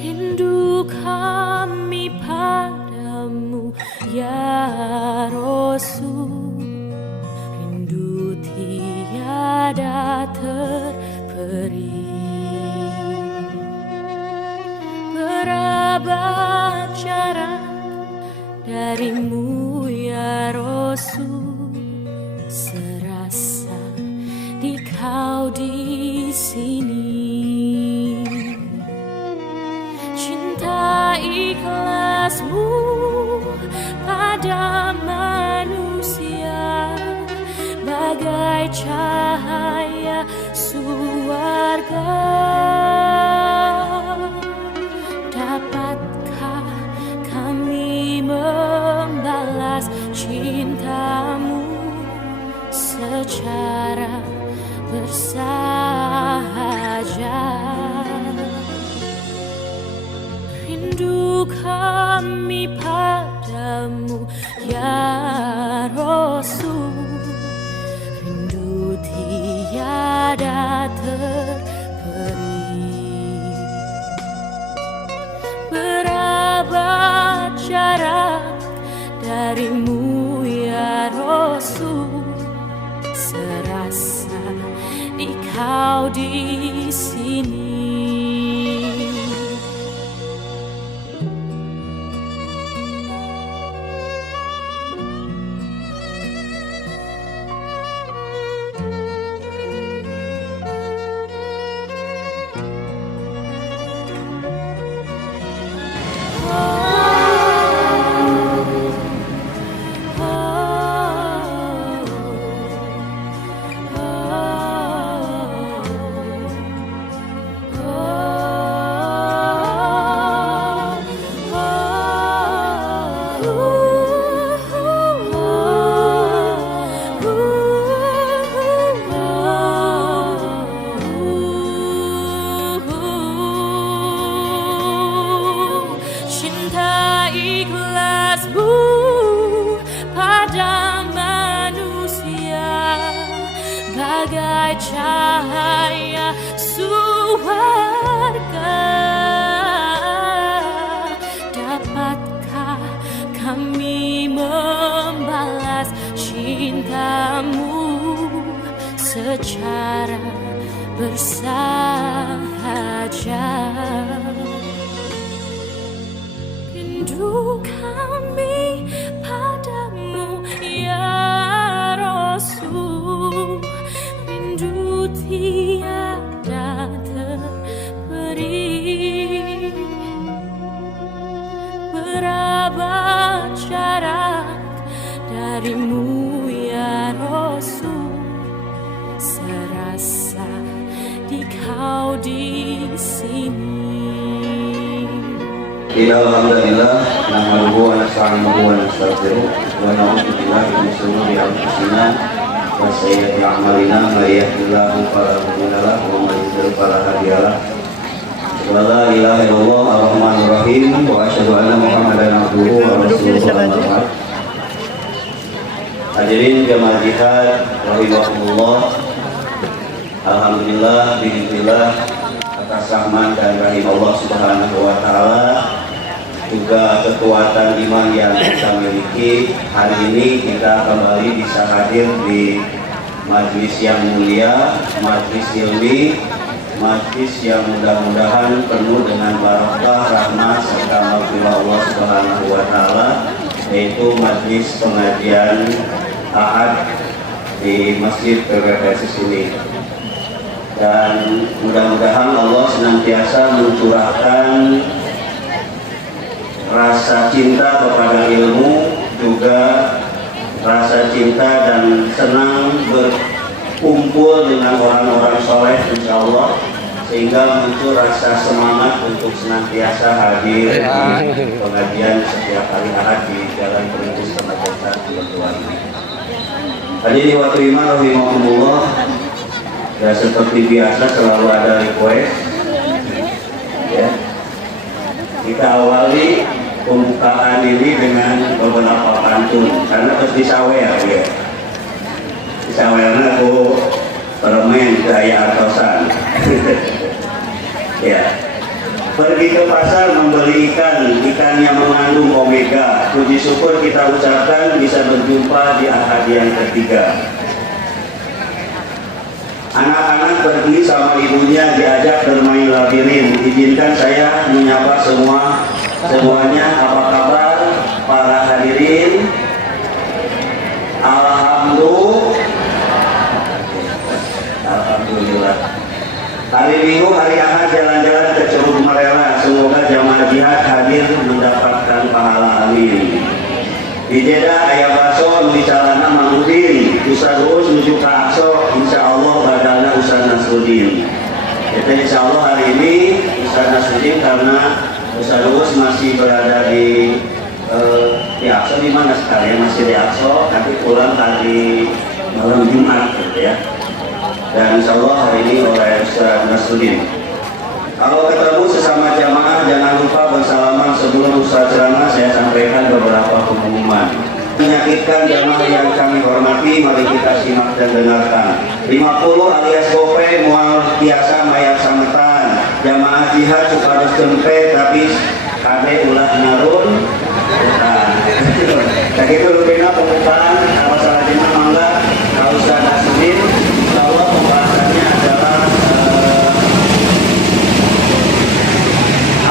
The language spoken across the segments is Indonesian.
Rindu kami padamu ya Rasul, rindu tiada terperi. Berapa jarak darimu ya Rasul, serasa di kau di sini. Cinta ikhlasmu pada manusia bagai cahaya surga. Dapatkah kami membalas cintamu secara bersahaja? Rindu kami padamu ya Rasul, rindu tiada terperi. Berapa jarak darimu ya Rasul, serasa di kau di sini. Cinta ikhlasmu pada manusia bagai cahaya surga. Dapatkah kami membalas cintamu secara bersahaja? Rindu kami padamu ya Rasul, rindu tiada terperi. Berapa jarak darimu ya Rasul, serasa di kau di sini. Alhamdulillah, nahmaduhu wa nasta'inuhu wa nastaghfiruh wa na'udzu billahi min shururi anfusina wa sayyiati a'malina, may yahdihillahu fala mudilla lahu wa may yudlil fala hadiya lahu. Wa la ilaha illallah ar-rahmanur rahim wa asyhadu anna Muhammadan abduhu wa rasuluh. Hadirin jamaah jihad rahimahumullah, alhamdulillah bidzillah atas rahman dan rahim Allah Subhanahu wa taala, juga kekuatan iman yang kita miliki, hari ini kita kembali bisa hadir di majlis yang mulia, majlis ilmi, majlis yang mudah-mudahan penuh dengan barakah, rahmat serta maghfirah Allah Subhanahu wa taala, yaitu majlis pengajian Ahad di Masjid PPPS ini. Dan mudah-mudahan Allah senantiasa mencurahkan rasa cinta kepada ilmu, juga rasa cinta dan senang berkumpul dengan orang-orang soleh insya Allah, sehingga muncul rasa semangat untuk senantiasa hadir di pengajian setiap hari Ahad di Jalan Perintis Kemacetan Cilegon. Hadirin waktu iman rahimahumullah, ya seperti biasa selalu ada request, ya. Kita awali pembukaan ini dengan beberapa pantun, karena pasti sawer ya. Sawernya aku permen gaya artosan. Ya, pergi ke pasar membeli ikan yang mengandung omega. Puji syukur kita ucapkan bisa berjumpa di ahad yang ketiga. Anak-anak pergi sama ibunya diajak bermain labirin. Izinkan saya menyapa semuanya. Apa kabar para hadirin? Alhamdulillah. Hari Minggu, hari Ahad jalan-jalan ke Curug Marela. Semoga jamaah jihad hadir mendapatkan pahala, amin. Di Jeddah ayah baso nu calana Mangudin, Ustaz Uus menuju ke Aqsa, insya Allah badalna Ustaz Nasruddin. Jadi insya Allah hari ini Ustaz Nasruddin karena Ustaz Uus masih berada di Aqsa, di mana sekarang masih di Aqsa, nanti pulang hari malam Jumat gitu ya. Dan insya Allah hari ini oleh Ustaz Nasruddin. Kalau ketemu sesama jamaah jangan lupa bersalaman. Sebelum Ustaz ceramah saya sampaikan beberapa pengumuman. Menyakitkan jamaah yang kami hormati, mari kita simak dan dengarkan. 50 alias gope mual biasa mayat sametan. Jamaah jihad supados tempe tapi kade ulah narun. Nah itu rupina pembukaan masalah jemaah mangga kalau Ustaz Nasruddin. Insya Allah pembahasannya adalah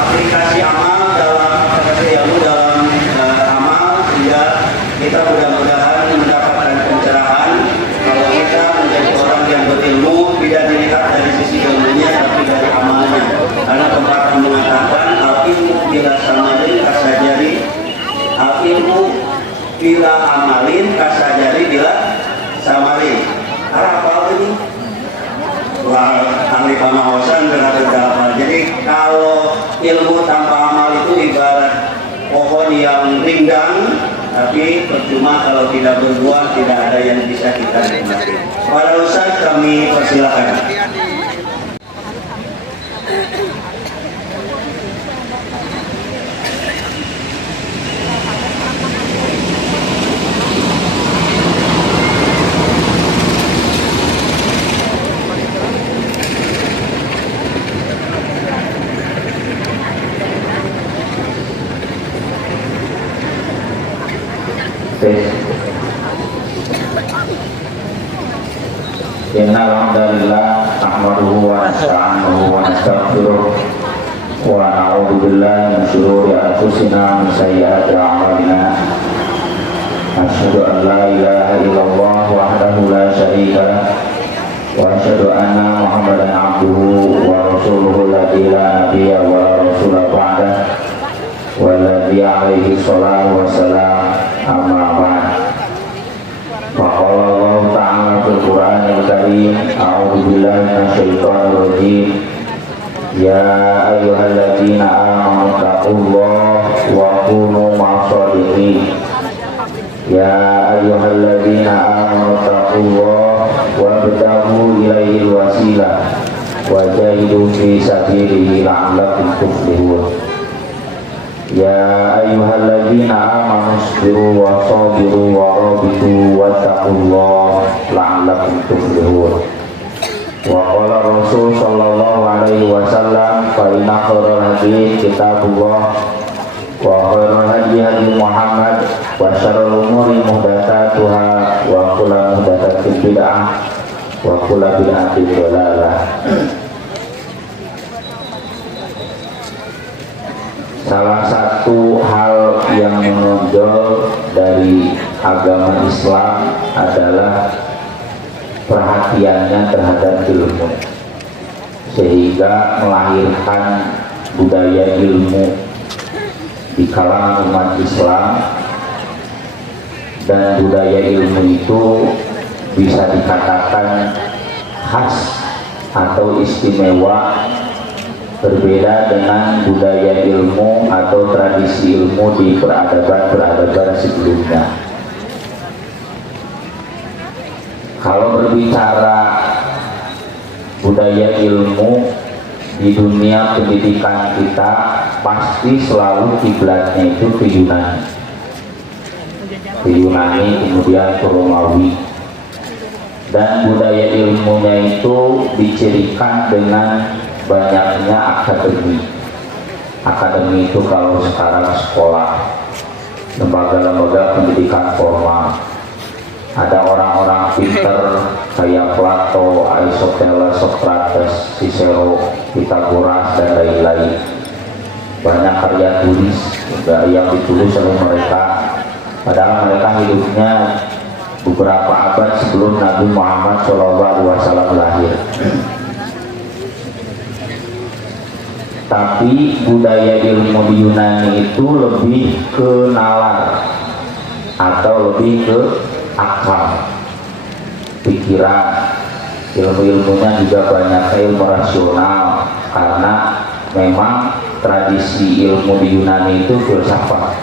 aplikasi amal dalam amal, sehingga kita mudah-mudahan mendapatkan pencerahan. Kalau kita menjadi orang yang berilmu tidak dilihat dari sisi ilmunya tapi dari amalnya, karena pepatah mengatakan al-ilmu bila samalin kasajari, al-ilmu bila amalin kasajari bila samalin. Apa ini? Wah, ahli pamahosan berapa? Jadi kalau ilmu tanpa amal itu ibarat pohon yang rindang, tapi percuma kalau tidak berbuah, tidak ada yang bisa kita nikmati. Para ustaz kami persilakan. Innal hamdalillah nahmaduhu wa nasta'inuhu wa nastaghfiruh wa na'udzu billahi min shururi anfusina wa min sayyiati a'malina. Asyhadu an la ilaha illallah wahdahu la syarika lah wa asyhadu anna Muhammadan abduhu wa rasuluhu alladzi la nabiyya wa la rasula ba'dah walladzi alaihi shalatu wassalam. Amma ba'd. Faqala Allah ta'ala fil Qur'anil Karim, a'udzu billahi minasyaitonir rajim. Ya ayyuhalladzina amanu taqullaha wa kunu ma'as-shadiqin. Ya ayyuhalladzina amanu taqullaha wabtaghu ilaihil wasilah wa jahidu fi sabilihi la'allakum tuflihun. Ya ayyuhalladzina amanu isbiru wa sabiru wa rabitu wattaqullaha la'allakum tuflihun. Wa qala Rasul sallallahu alaihi wasallam, fa inna khairal hadits kitabullah wa khairal hadi hadi Muhammad wa syarrul umuri muhdatsatuha wa kullu muhdatsatin bid'ah wa kullu bid'atin dhalalah. Salah satu hal yang menonjol dari agama Islam adalah perhatiannya terhadap ilmu, sehingga melahirkan budaya ilmu di kalangan umat Islam. Dan budaya ilmu itu bisa dikatakan khas atau istimewa, berbeda dengan budaya ilmu atau tradisi ilmu di peradaban sebelumnya. Kalau berbicara budaya ilmu di dunia pendidikan kita, pasti selalu kiblatnya itu ke Yunani, kemudian ke Romawi. Dan budaya ilmunya itu dicirikan dengan banyaknya akademi, Akademi itu kalau sekarang sekolah, lembaga-lembaga pendidikan formal. Ada orang-orang pinter kayak Plato, Aristoteles, Socrates, Cicero, Pythagoras, dan lain-lain. Banyak karya tulis yang ditulis oleh mereka, padahal mereka hidupnya beberapa abad sebelum Nabi Muhammad SAW lahir. Tapi budaya ilmu di Yunani itu lebih ke nalar atau lebih ke akal, pikiran. Ilmu-ilmunya juga banyak ilmu rasional, karena memang tradisi ilmu di Yunani itu filsafat.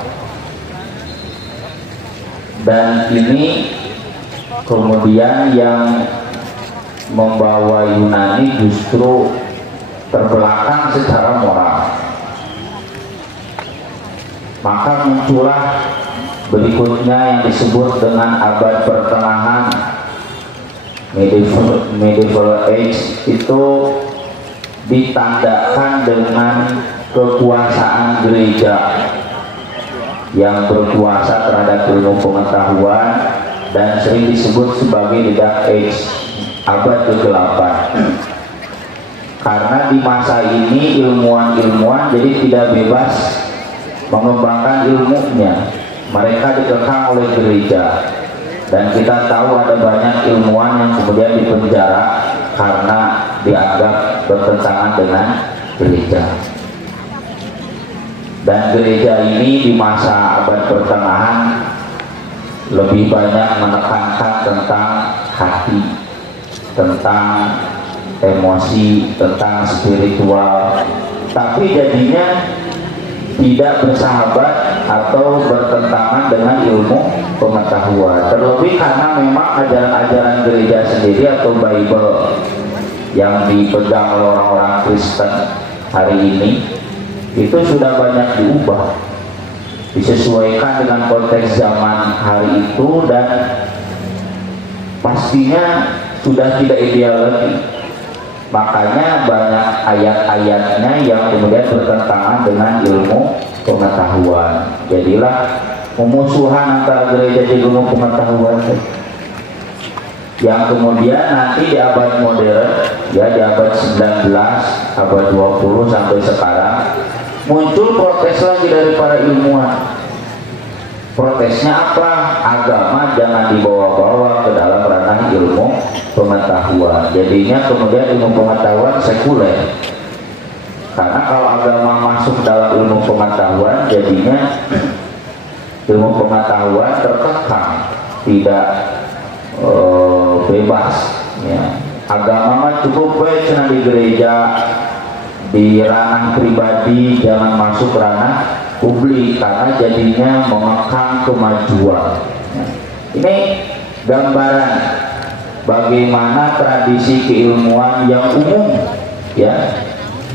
Dan ini kemudian yang membawa Yunani justru terbelakang secara moral. Maka muncullah berikutnya yang disebut dengan abad pertengahan, medieval age, itu ditandakan dengan kekuasaan gereja yang berkuasa terhadap ilmu pengetahuan dan sering disebut sebagai the dark age, abad ke-8. Karena di masa ini ilmuwan-ilmuwan jadi tidak bebas mengembangkan ilmunya, mereka dikekang oleh gereja. Dan kita tahu ada banyak ilmuwan yang kemudian dipenjara karena dianggap bertentangan dengan gereja. Dan gereja ini di masa abad pertengahan lebih banyak menekankan tentang hati, tentang emosi, tentang spiritual, tapi jadinya tidak bersahabat atau bertentangan dengan ilmu pengetahuan. Terlebih karena memang ajaran-ajaran gereja sendiri atau Bible yang dipegang oleh orang-orang Kristen hari ini itu sudah banyak diubah, disesuaikan dengan konteks zaman hari itu, dan pastinya sudah tidak ideal lagi. Makanya banyak ayat-ayatnya yang kemudian bertentangan dengan ilmu pengetahuan. Jadilah pemusuhan antara gereja dan ilmu pengetahuan, yang kemudian nanti di abad modern, ya di abad 19, abad 20 sampai sekarang, muncul protes lagi dari para ilmuwan. Protesnya apa? Agama jangan dibawa-bawa ke dalam ranah ilmu pengetahuan. Jadinya kemudian ilmu pengetahuan sekuler. Karena kalau agama masuk dalam ilmu pengetahuan, jadinya ilmu pengetahuan terkekang, tidak bebas. Ya. Agama mah cukup baik di gereja, di ranah pribadi, jangan masuk ranah publik, karena jadinya mengekang kemajuan. Ini gambaran bagaimana tradisi keilmuan yang umum ya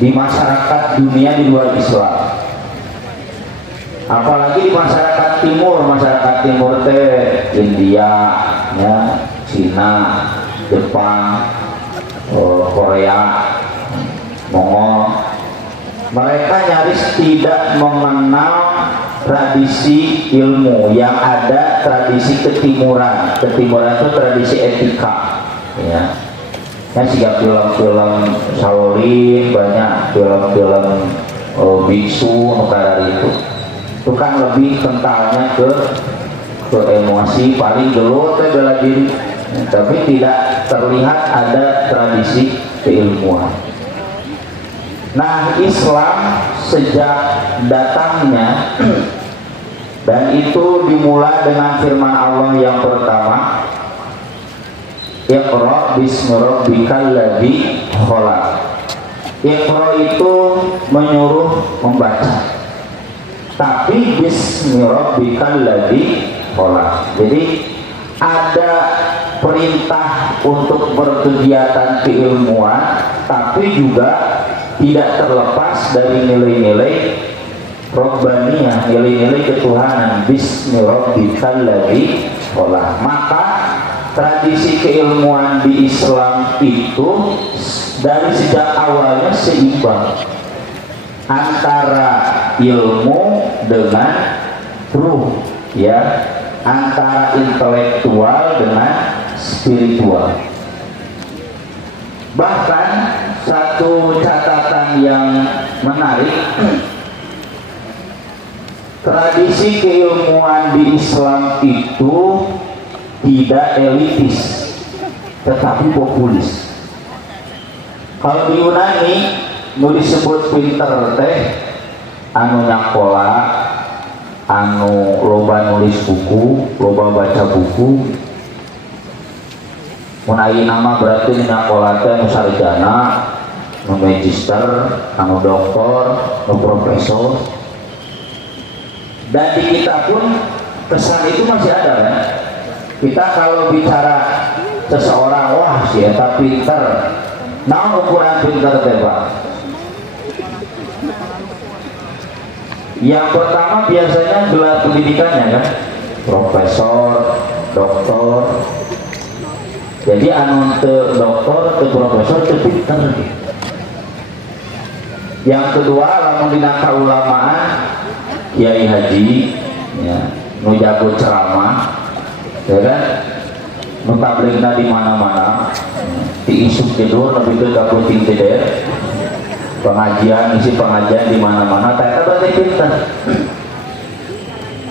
di masyarakat dunia di luar Islam, apalagi di masyarakat timur teh, India, ya, Cina, Jepang, Korea, Mongol. Mereka nyaris tidak mengenal tradisi ilmu, yang ada tradisi ketimuran. Ketimuran itu tradisi etika, ya. Sehingga film-film Shaolin, banyak film-film biksu negara itu kan lebih kentalnya ke emosi, paling gelut bela diri, tapi tidak terlihat ada tradisi keilmuan. Nah, Islam sejak datangnya dan itu dimulai dengan firman Allah yang pertama, Iqra bismi rabbikal ladzi khalaq. Iqra itu menyuruh membaca, tapi bismi rabbikal ladzi khalaq. Jadi ada perintah untuk berkegiatan keilmuan, tapi juga tidak terlepas dari nilai-nilai Rabbaniyah, nilai-nilai ketuhanan. Bismi rabbikal ladzi khalaq. Maka tradisi keilmuan di Islam itu dari sejak awalnya seimbang antara ilmu dengan ruh, ya, antara intelektual dengan spiritual. Bahkan satu catatan yang menarik, tradisi keilmuan di Islam itu tidak elitis tetapi populis. Kalau di Yunani nu disebut pinter teh anu nyakola, anu loba nulis buku, loba baca buku. Mun aya nama berarti nyakola teh anu sarjana, anu magister, anu doktor, anu profesor. Dan di kita pun kesan itu masih ada kan. Kita kalau bicara seseorang, wah si eta pinter, nah ukuran pinter teh Pak. Yang pertama biasanya gelar pendidikannya kan, profesor, doktor. Jadi anu teu doktor, teu profesor, teu pinter. Yang kedua, lamun dina kaulamaan kiai haji, ya, nu jago ceramah, ya kan, nu tabligna di mana-mana, di isuk tidur lebih ke kaputing tider, pengajian isi pengajian di mana-mana, ternyata berarti pinter.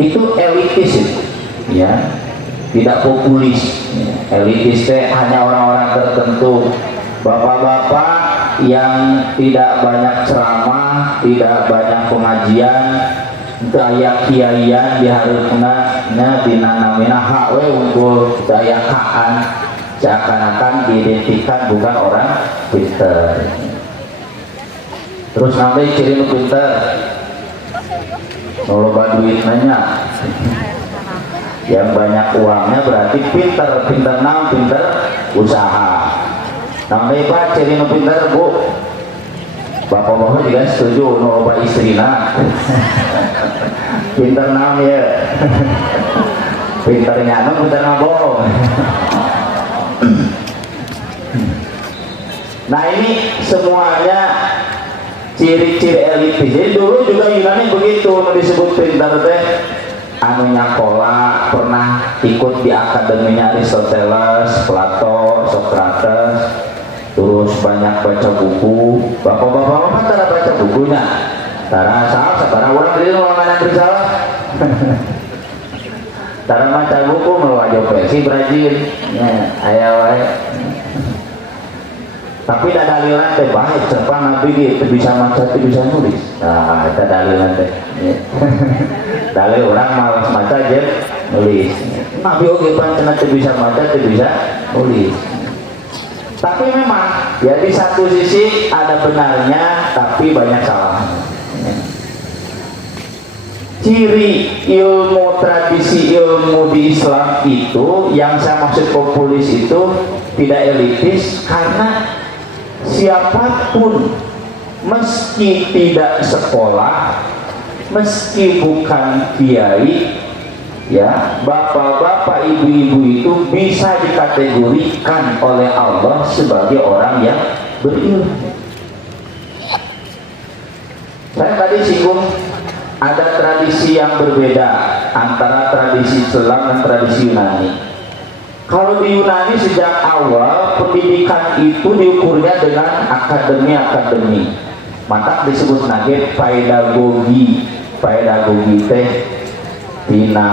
Itu elitis itu, ya, tidak populis. Ya. Elitis teh hanya orang-orang tertentu, bapak-bapak yang tidak banyak ceramah, tidak banyak pengajian, daya kiaian diharusna dina namina hak we unggul daya kaan, seakan-akan diidentikan bukan orang pinter. Terus nanti ciri nu pinter loba duit nanya, yang banyak uangnya berarti pinter. Pinter naon? Pinter usaha. Nanti Pak ciri nu pinter Bu, bapak-bapak juga setuju nu loba istrina. Pinter naon ya? Pinternya anu pinter bohong. Nah ini semuanya ciri-ciri elitis. Jadi dulu juga Yunani begitu, disebut pinter teh anu nyakola, pernah ikut di akademinya Aristoteles, Plato, Socrates, terus banyak baca buku. Bapak-bapak mah tara baca bukunya, tara salah sabarang orang diri ngomongana risalah. Tara baca buku meluajo versi Brazil, ya, aya wae. Tapi ada dalilan teh baik, serta Nabi gitu bisa maca, bisa nulis. Nah, ada dalilan teh. Dalil orang malas maca aja nulis. Nabi oge pancen teu bisa maca, teu bisa nulis. Tapi memang ya di satu sisi ada benarnya, tapi banyak salahnya. Ciri ilmu, tradisi ilmu di Islam itu yang saya maksud populis itu tidak elitis, karena siapapun meski tidak sekolah, meski bukan kiai, ya, bapak-bapak, ibu-ibu itu bisa dikategorikan oleh Allah sebagai orang yang berilmu. Saya tadi singgung ada tradisi yang berbeda antara tradisi Islam dan tradisi Yunani. Kalau di Yunani sejak awal pendidikan itu diukurnya dengan akademi, maka disebut nage pedagogi. Pedagogi teh tina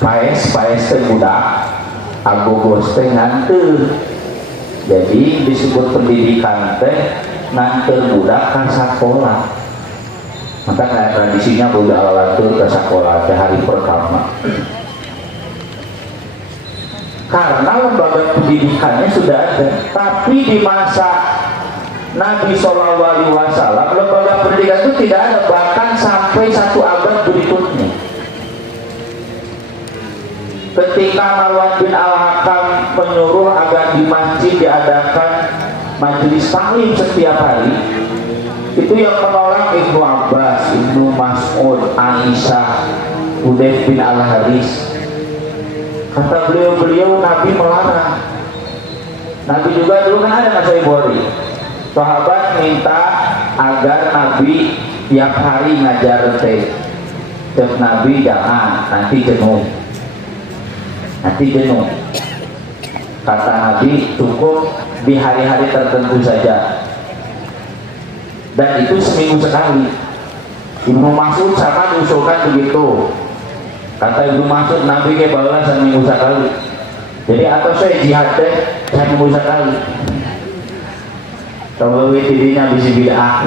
paes teh budak, agogos teh nganteur. Jadi disebut pendidikan teh nganteur budak ka sakola. Maka kayak tradisinya budak lalatur ke sekolah ke hari pertama. Karena lembaga pendidikannya sudah ada, tapi di masa Nabi SAW lembaga pendidikan itu tidak ada, bahkan sampai satu abad berikutnya. Ketika Marwan bin Al-Hakam menyuruh agar di masjid diadakan majelis taklim setiap hari, itu yang menolak Ibnu Abbas, Ibnu Mas'ud, Aisyah, Hudayf bin Al-Haris. Kata beliau Nabi melarang. Nabi juga dulu kan ada masa Ibuari, sahabat minta agar Nabi tiap hari ngajar teh. Cek Nabi jangan, nanti jenuh. Kata Nabi cukup di hari-hari tertentu saja. Dan itu seminggu sekali. Ibnu Mas'ud sama diusulkan begitu. Kata Ibnu Mas'ud, Nabi ke bawah seminggu sekali. Jadi atau saya jihad teh seminggu sekali. Kalau dirinya bisa bid'ah.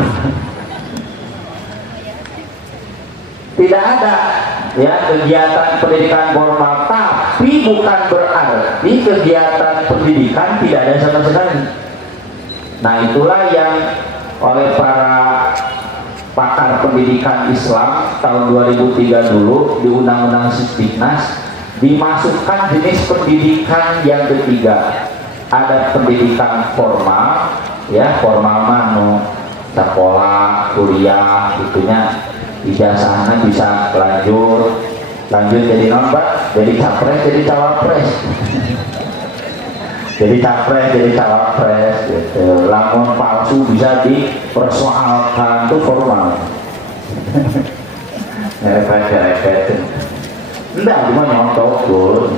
Tidak ada ya kegiatan pendidikan formal, tapi bukan berarti kegiatan pendidikan tidak ada sama sekali. Nah itulah yang oleh para pakar pendidikan Islam tahun 2003 dulu di Undang-Undang Sisdiknas dimasukkan jenis pendidikan yang ketiga. Ada pendidikan formal, ya formal mano, sekolah, kuliah, itunya ijazahnya bisa lanjut jadi nomor, jadi capres, jadi cawapres. Jadi capres, jadi cawapres gitu. Lamun palsu bisa dipersoalkan, itu formal. Repet. Enggak, cuma nyontok tuh.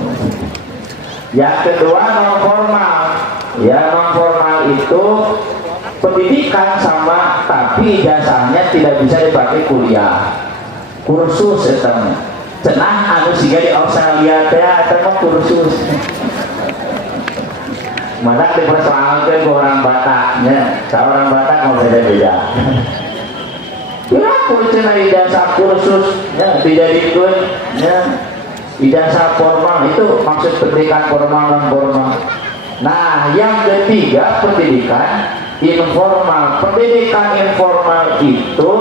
Yang kedua non formal. Ya non formal itu pendidikan sama, tapi ijazahnya tidak bisa dipakai kuliah. Kursus itu. Cenah anu siga di Australia teh eta kursus. Madak dipersoalkan ke orang Bataknya, kalau orang Batak mau beda-beda. Berapa cenah ijazah kursus, ya dijadikan, ya ijazah formal itu maksud pendidikan formal dan formal. Nah, yang ketiga pendidikan informal. Pendidikan informal itu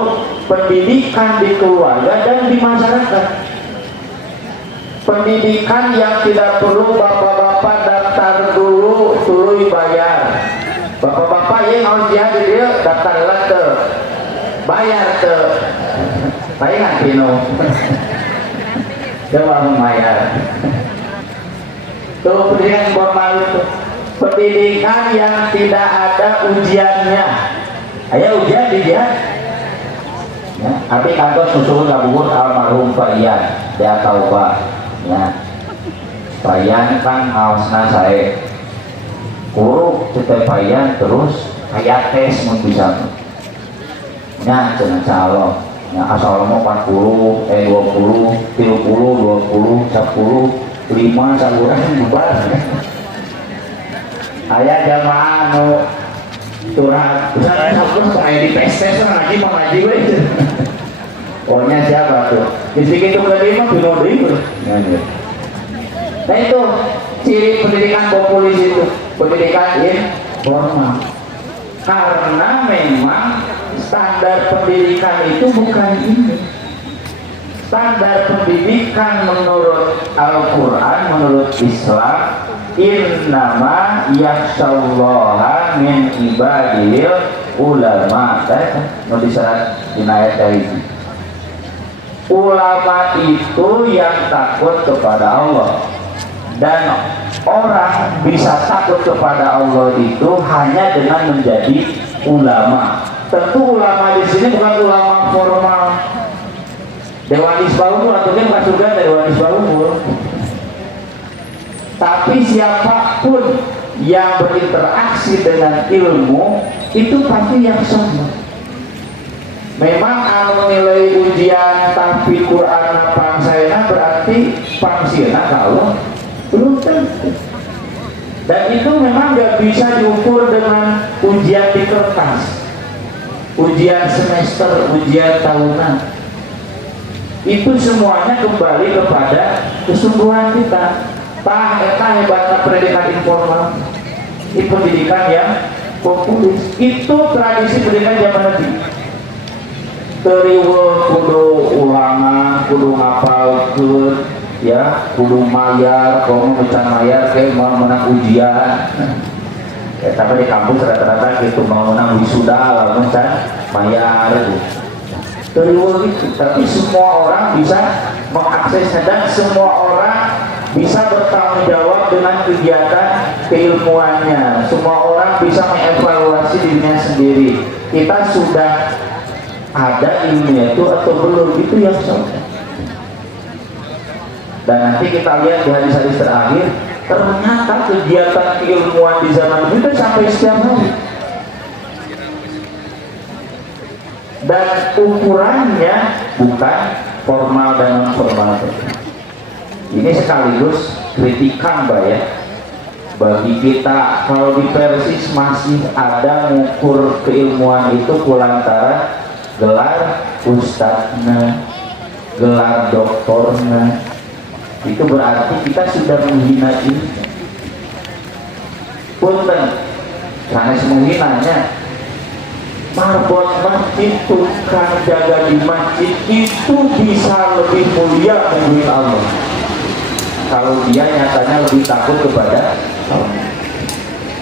pendidikan di keluarga dan di masyarakat. Pendidikan yang tidak perlu bapak-bapak daftar dulu, tuluy bayar. Bapak-bapak yang harus jadi dia daftar lagi, bayar ke, bayar Pino. Coba membayar. Itu pendidikan formal itu. Pendidikan yang tidak ada ujiannya. Ayo ujian dia. Ya, tapi kantor susul gabungan almarhum Fayan, dia tahu Pak. Ya, Fayan kan hausna saya. Kuruk kita Fayan terus kayak tes mau bisa. Ya, jangan calon. Ya, asal mau 40, 20, 30, 20, 10, 5 saluran bubar. Ayah jamaah nu curhat, saya harus kayak di tes-tes ngaji mengaji gue. Pokoknya siapa tuh? Miskin itu kelima bingung dulu. Nah itu ciri pendidikan populis itu, pendidikan informal. Karena memang standar pendidikan itu bukan ini. Standar pendidikan menurut Al-Quran, menurut Islam, innama yakhsyallaha min ibadil ulama. Mau disyarat dinayat dari itu. Ulama itu yang takut kepada Allah. Dan orang bisa takut kepada Allah itu hanya dengan menjadi ulama. Tentu ulama di sini bukan ulama formal. Dewan Isbaul artinya bukan surga dari Dewan Isbaul. Tapi siapapun yang berinteraksi dengan ilmu itu pasti yang sama. Memang anu nilai ujian tapi Quran pangsaina berarti pangsina kalau belum tentu. Dan itu memang gak bisa diukur dengan ujian di kertas, ujian semester, ujian tahunan. Itu semuanya kembali kepada kesungguhan kita. Hebatnya pendidikan informal, ini pendidikan yang populis. Itu tradisi pendidikan zaman Nabi. Teriwa kudu ulama, kudu ngapal ke, ya, kudu mayar, komo bisa mayar, kayak mau menang ujian. Ya, tapi di kampus rata-rata gitu mau menang wisuda, lalu kan mayar itu. Teriwa gitu. Tapi semua orang bisa mengaksesnya dan semua orang bisa bertanggung jawab dengan kegiatan keilmuannya. Semua orang bisa mengevaluasi dirinya sendiri. Kita sudah ada ilmunya itu atau belum, itu yang salah. Dan nanti kita lihat di hadis-hadis terakhir, ternyata kegiatan keilmuan di zaman itu sampai setiap hari. Dan ukurannya bukan formal dan non formal. Ini sekaligus kritikan Mbak ya, bagi kita. Kalau di Persis masih ada mengukur keilmuan itu kulantaran gelar ustadznya, gelar doktornya, itu berarti kita sudah menghina ini. Punten, sanes menghinanya. Marbot masjid, tukang jaga di masjid itu bisa lebih mulia menurut Allah kalau dia nyatanya lebih takut kepada Allah.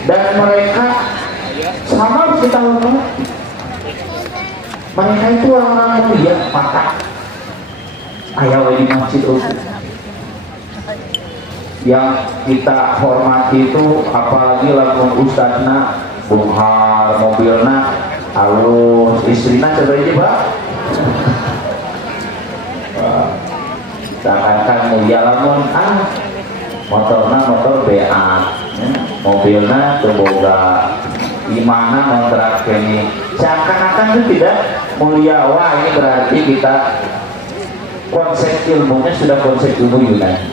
Dan mereka sama kita ngomong, mereka itu orang-orang mulia. Maka ayo di masjid itu yang kita hormati itu, apalagi lamun ustadzna bunghar, mobilna halus, istrina sebenarnya Pak seakan-akan mulia, lamun motorna motor BA, mobilna terboga, gimana kontrak ini, seakan-akan itu tidak mulia. Wah, ini berarti kita konsep ilmunya sudah konsep ilmu Yunani.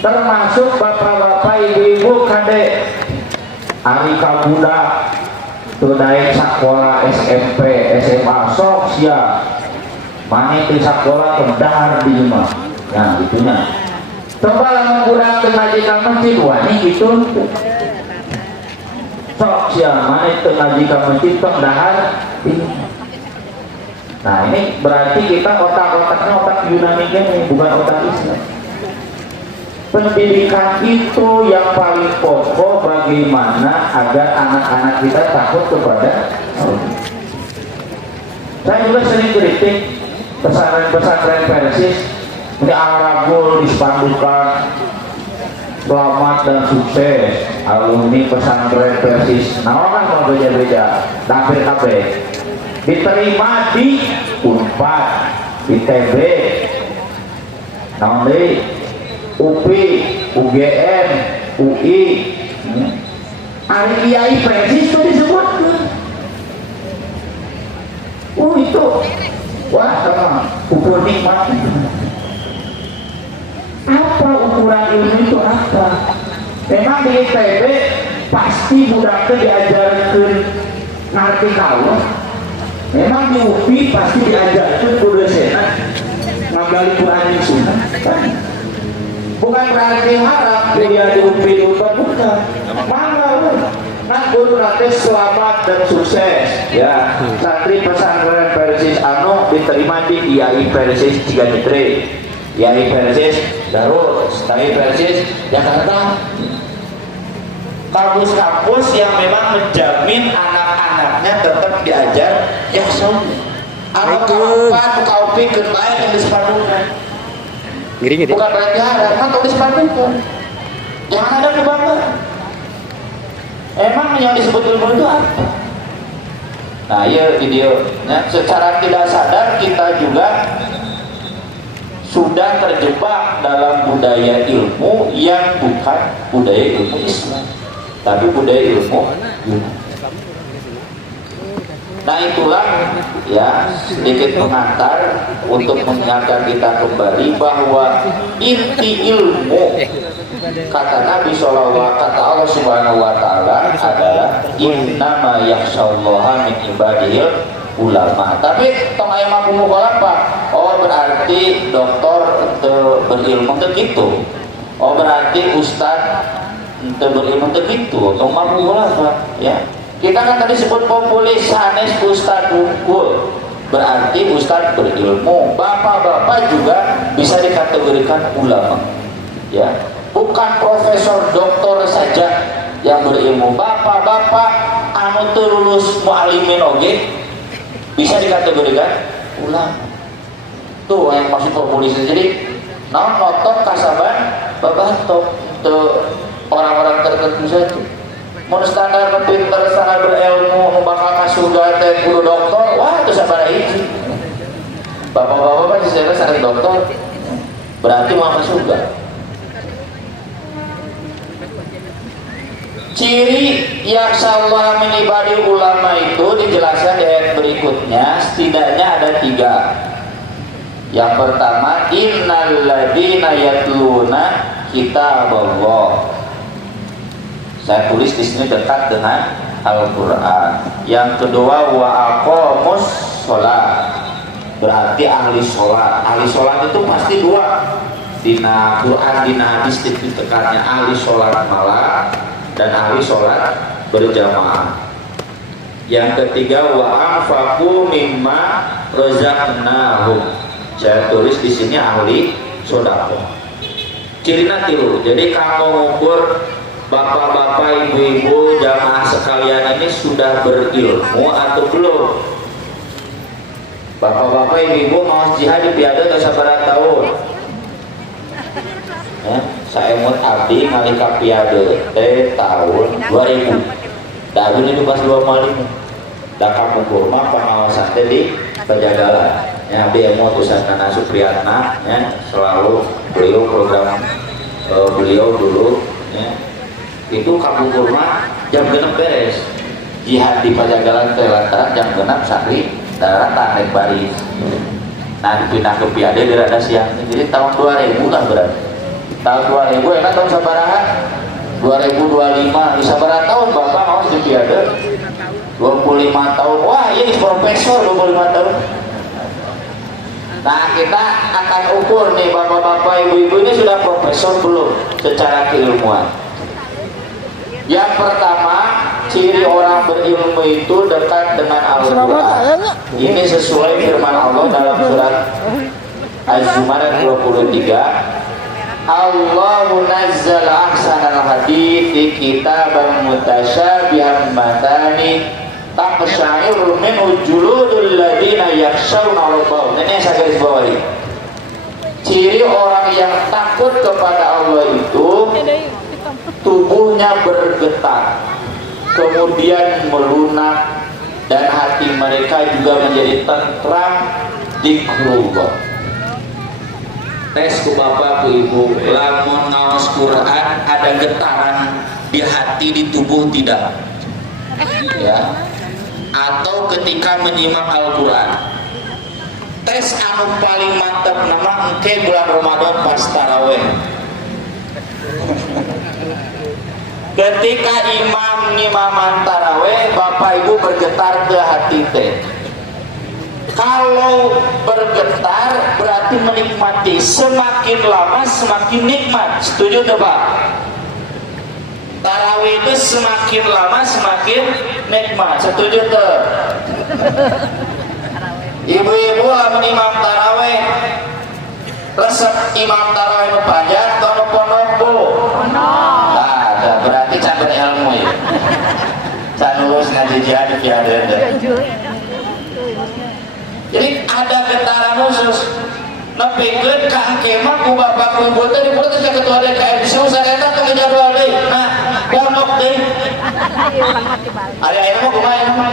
Termasuk bapak-bapak, ibu-ibu, kadek hari kabudak tuh naik sekolah SMP, SMA, sok sia mana itu sekolah kendahar di rumah. Nah itunya coba menggunakan ngaji ke masjid, wah ini gitu sok sia mana itu ngaji ke masjid kendahar. Nah ini berarti kita otak-otaknya otak Yunani ini, bukan otak Islam. Pendidikan itu yang paling pokok, bagaimana agar anak-anak kita takut kepada Allah. Saya juga sering kritik pesantren-pesantren Persis, ini Al-Ragul dispandukan selamat dan sukses alumni pesantren Persis. Nah orang mau beda-beda, tapi diterima di Unpad, di TB, nanti UPI, UGM, UI, hari kiai Persis itu disebutkan. Itu, wah sama ukur nikmat. Apa ukuran ilmu itu apa? Memang di ITB pasti budaknya diajarkan ngerti kalau. Memang di UPI pasti diajarkan kudu senat ngagali Quran yang sunnah. Bukan berarti harap kuliah di UPI di UPA, bukan. Mana nah guru nanti selamat dan sukses ya. Santri pesantren Persis anu diterima di IAI Persis Ciganjur, IAI Persis Darul, IAI Persis Jakarta. Kampus-kampus yang memang menjamin anak-anaknya tetap diajar ya so. Anu kapan kaupi kenbaik yang disepadukan. Bukan berarti harap, kan tulis pandukan. Jangan ada kebanggaan. Emang yang disebut ilmu itu apa? Nah ya video, nah, secara tidak sadar kita juga sudah terjebak dalam budaya ilmu yang bukan budaya ilmu Islam, tapi budaya ilmu Yunani. Nah itulah ya sedikit pengantar untuk mengingatkan kita kembali bahwa inti ilmu, kata Nabi SAW, kata Allah Subhanahu Wa Taala adalah innama yakhsyallaha min ibadihil ulama. Tapi tong aya mampu apa? Oh berarti dokter berilmu begitu. Oh berarti ustaz berilmu begitu. Tong mampu apa? Ya. Kita kan tadi sebut populis sanes ustaz unggul, berarti ustaz berilmu. Bapak-bapak juga bisa dikategorikan ulama, ya. Bukan profesor doktor saja yang berilmu. Bapak-bapak anu teu lulus mualimin oge bisa dikategorikan ulama. Tuh yang maksud populis. Jadi naon notok kasaban babatok untuk orang-orang tertentu saja. Mun standar pinter, standar berilmu, bakal ka surga teh kudu dokter, wah itu sabaraha hiji. Bapak-bapak mah disana sareng dokter berarti mau ke surga. Ciri yang salah menibadi ulama itu dijelaskan di ayat berikutnya, setidaknya ada 3. Yang pertama, innal ladzina yatluna kitaballah. Saya tulis di sini dekat dengan Al-Qur'an. Yang kedua, wa aqamus sholat. Berarti ahli sholat. Ahli sholat itu pasti 2. Dina Quran, dina hadis ditekannya ahli sholat malam dan ahli sholat berjamaah. Yang ketiga, wa anfaqu mimma razaqnahum. Saya tulis di sini ahli sedekah. Cirina 3. Jadi kamu ngukur bapak-bapak, ibu-ibu, jamaah sekalian ini sudah berilmu atau belum? Bapak-bapak, ibu-ibu mau jihad di piada atau sabaraha tahun? Saya mut abdi ngalika piade tahun 2000. Dahun itu pas 25. Da kampung kurma pengawasan teh di Pajagalan. Ya abdi emu utusan Nana Supriyatna, ya selalu beliau program beliau dulu, ya. Itu kampung kurma jam 6 beres. Jihad di Pajagalan teh lantaran jam 6 sahri daratan naik baris. Nah dipindah ke piade di rada siang. Jadi tahun 2000 lah berarti. Tahun 2000 enak tahun sabaraha? 2025. Di sabaraha tahun Bapak mau di piade? 25 tahun. Wah, ini profesor 25 tahun. Nah, kita akan ukur nih bapak-bapak, ibu-ibu ini sudah profesor belum secara keilmuan. Yang pertama, ciri orang berilmu itu dekat dengan Al-Quran. Ini sesuai firman Allah dalam surat Az-Zumar 23. Allahu nazzala ahsanal hadithi kitaban mutasyabihan matani taqsha'iru minhu juludul ladina yakhshawna rabbahum. Ini yang saya garis bawahi. Ciri orang yang takut kepada Allah itu tubuhnya bergetar, kemudian melunak, dan hati mereka juga menjadi tentram zikrullah. Tes ku bapak, ku ibu, lamun ngaos Quran ada getaran di hati, di tubuh tidak? Ya. Atau ketika menyimak Al-Quran. Tes anu paling mantap nama engke bulan Ramadan pas taraweh. Ketika imam ngimaman taraweh, bapak ibu bergetar ke hati teh. Kalau bergetar berarti menikmati. Semakin lama semakin nikmat. Setuju tuh Pak? Tarawih itu semakin lama semakin nikmat. Setuju tuh? Ibu-ibu lamun imam tarawih, resep imam tarawih nu panjang atau pondok bu? Nah, berarti campur ilmu ya. Can lulus ngaji jihad ya ada. Jadi ada getaran khusus. Nepikeun ka kemah ku bapak ku ibu teh diputus ka ketua DKM susah eta teh jadwal deui. Nah, pondok deui. Ari ayeuna mah kumaha mah?